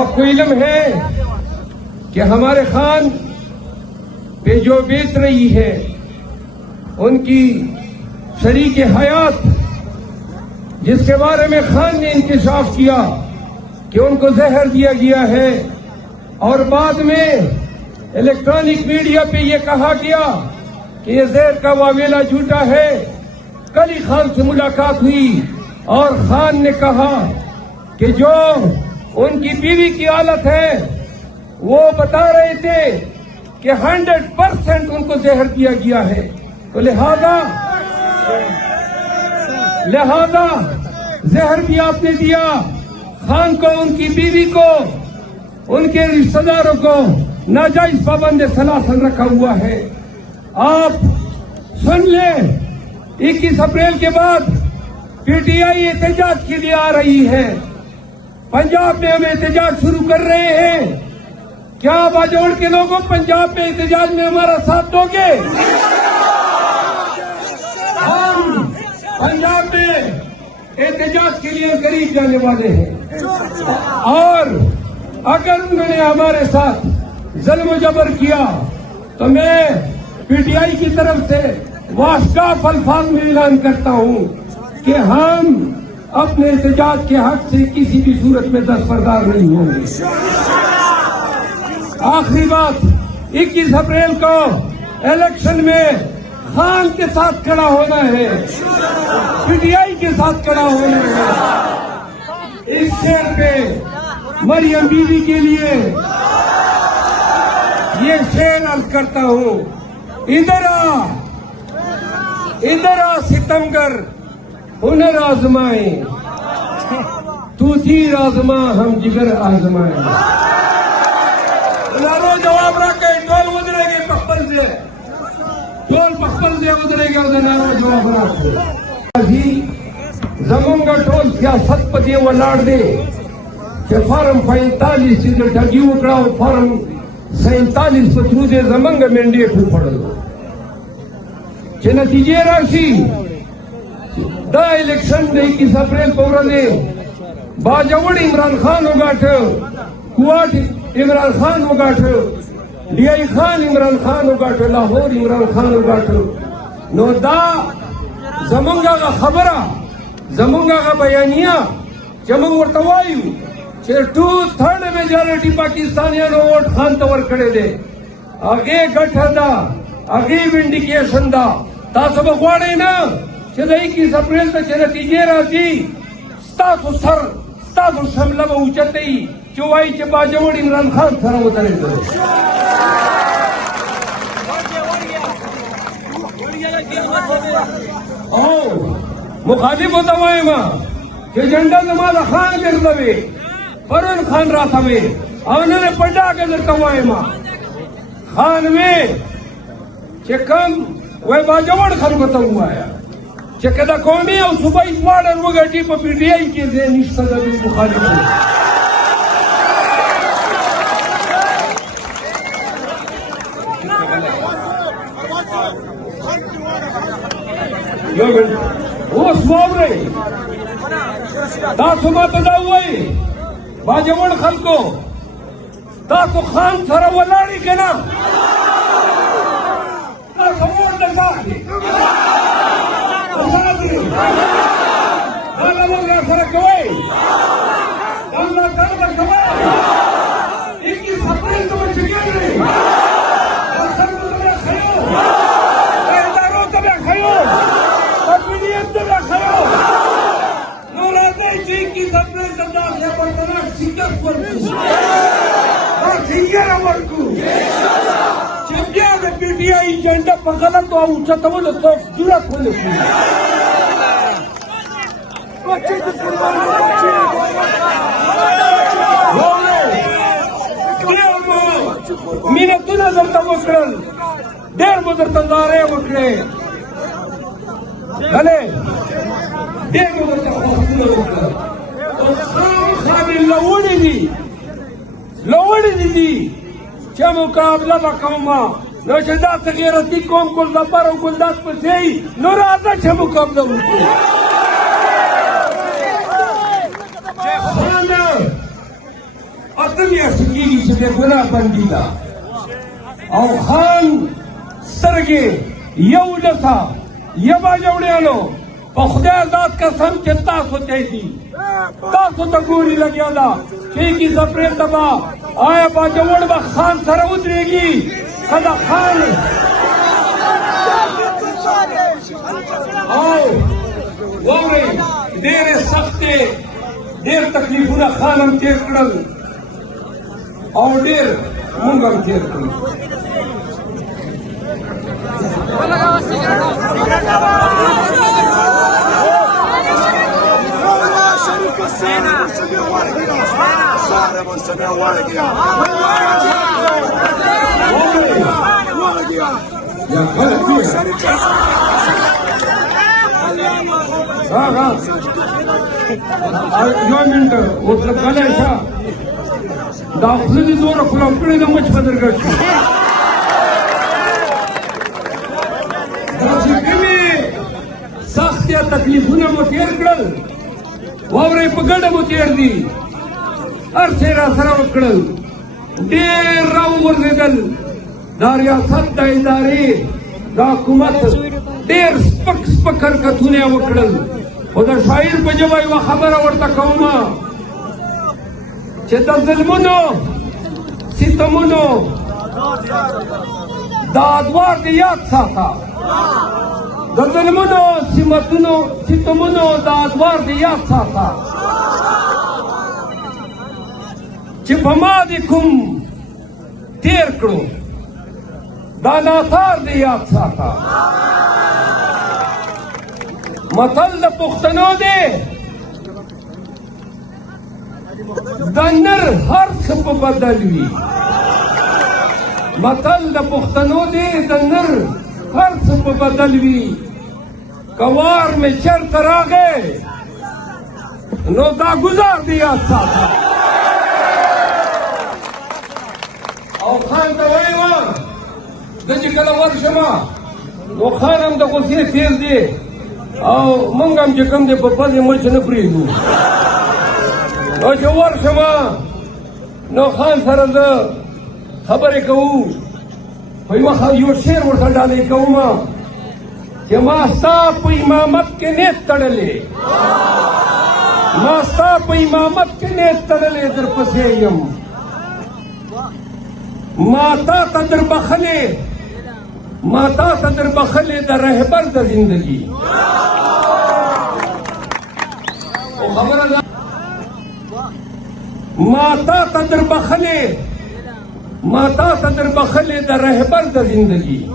آپ کو علم ہے کہ ہمارے خان پہ جو بیت رہی ہے، ان کی شریک حیات جس کے بارے میں خان نے انکشاف کیا کہ ان کو زہر دیا گیا ہے، اور بعد میں الیکٹرانک میڈیا پہ یہ کہا گیا کہ یہ زہر کا واویلا جھوٹا ہے۔ کل ہی خان سے ملاقات ہوئی اور خان نے کہا کہ جو ان کی بیوی کی حالت ہے وہ بتا رہے تھے کہ 100% ان کو زہر دیا گیا ہے، تو لہذا زہر بھی آپ نے دیا خان کو، ان کی بیوی کو، ان کے رشتہ داروں کو ناجائز پابند سلاسل رکھا ہوا ہے۔ آپ سن لیں، 21 اپریل کے بعد پی ٹی آئی احتجاج کے لیے آ رہی ہے۔ پنجاب میں ہم احتجاج شروع کر رہے ہیں، کیا باجوڑ کے لوگوں پنجاب میں احتجاج میں ہمارا ساتھ دو گے؟ ہم پنجاب میں احتجاج کے لیے قریب جانے والے ہیں، اور اگر انہوں نے ہمارے ساتھ ظلم و جبر کیا تو میں پی ٹی آئی کی طرف سے واشگاف الفاظ میں اعلان کرتا ہوں کہ ہم اپنے احتجاج کے حق سے کسی بھی صورت میں دستبردار نہیں ہوں گے۔ آخری بات، 21 اپریل کو الیکشن میں خان کے ساتھ کھڑا ہونا ہے، پی ٹی آئی کے ساتھ کھڑا ہونا ہے۔ اس شعر پہ مریم بیوی کے لیے یہ شعر عرض کرتا ہوں، ادھر آ ستمگر ہنر آزمائیں، تو تیر آزما ہم جگر آزمائیں۔ لارو جواب رکھے، ٹول ادھرے گے پخپل سے، ٹول پخپل سے ادھرے گا، ادھر لارو جواب رکھے۔ زمونگا ٹول سیاست پتی ولاڑ دے کہ فارم 45 سے ڈھگی اکڑاؤ، فارم 47 پر تھرو دے زمنگ مینڈیٹ ہو پڑ دو کہ نتیجے راشی دا الیکشن دے 21 اپریل پورا دے باجوڑ عمران خان ہوگاٹ، کوٹ عمران خان ہوگاٹ، ڈی آئی خان عمران خان ہوگاٹ، لاہور عمران خان ہوگاٹ، نو دا زمنگا کا خبرہ، زمنگا کا بیانیہ چمنگ ورطوائیو چھے 2/3 میجارٹی پاکستانیانو ووٹ خان تور کڑے دے، آگے گٹھا دا، آگے وینڈیکیشن دا، تاسو بخواڑے نا چھے دا 21 اپریل تا چھے نتیجے راجی ستاسو سر، ستاسو شملہ با اوچتے ہی چوائی چھے باجوڑ عمران خان سر اترے دے۔ مخالف ہوتا ہوئے ماں کہ جنڈا زمادہ خان گردوے پرون خان رات میں انہوں نے پڑھا کے درتا ہوئے ماں خان میں چکم وہ باجوڑ خان کو تو ہوا ہے چکدہ قومی اور صبح اس مارڈر وہ گھٹی پا پی ٹی آئی کے ذہن نشتہ دبی مخالف ہوئے۔ وہ سواب رہے تاسو مات دا ہوئے باجوڑ خلقو تاسو خان سر ولاڑی کنا تاسو ووٹ دزاکی اللہ لوگ سر کوئی اللہ سر کوئی 21 اپریل تو میں چکے رہے سر کو تمہیں کھڑو احتاروں تمہیں کھڑو تقویلیت تمہیں کھڑو نوراتے جی کی سپنے زندہ سے پرتنا شکست ورکو اور سنگر ورکو چمجھا دے پی ٹی آئی جنڈا پغلط تو اوچا تو لسو جورت ہونے کی مینتو نظر تا وکرل دیر مدر تندارے وکرے گلے دیر مدر تا وکرل خانی لوڑی دی چه مقابله بکوما نو چې داسې غیرتي قوم ګلزبر او ګلداد پسې یي نو راځه چې مقابله وکړو چې خان اته میاشتې کېږي چې د ګناه بندي ده او خان سترګې یو لسه یبا جوړیانو په خدای ذات قسم چې تاسو ته دي تاسو ته ګوري لګیا ده چې کی سپرې تبا آیا با جوړ به خان سره ودرېږي کله خان او واورئ ډېرې سختې ډېر تکلیفونه خان هم تېر کړل او ډېر مونږ هم تېر کړل یو منټ اوس غلی شه دا خوله دې دومره خلاف کړې ده مچ به درګډ شي دا چې کومې سختې تکلیفونه مو تېر کړل واورئ په ګډه مو تېر دي هر څه یې راسره وکړل ډېر راوغورځېدل دا ریاست د ادارې د حکومت ډېر سپک سپک حرکتونه یې وکړل خو د شاعر په ژبه یوه خبره ورته کومه چې د ظلمونو ستمونو دا ادوار دې یاد ساته د ظلمونو ستمونو دا ادوار دې یاد ساته چې په ما دې کوم تېر کړو دا ناثار دې یاد ساته متل د پښتنو دی د نر هر څه په بدل وي متل د پښتنو دی د نر هر څه په بدل وي که وار مې چېرته راغی نو دا ګزار دې یاد ساته او خان ته وایي وه زه چې کله ورشمه نو خان هم د غوسې تیز دی او مونږ هم چې کوم دی په پزې مرچ نه پرېږدو نو چې ورشمه نو خان سره زه خبرې کوو په یو شعر ورته ډالۍ کومه چې ما ستا په امامت کې نیت تړلې ما ستا په امامت کې نیت تړلې درپسې یم ما تا ته در بخلې ما تا ته در بخلې د رهبر د زندگی ما تا ته در بخلې ما تا ته در بخلې د رهبر د زندگی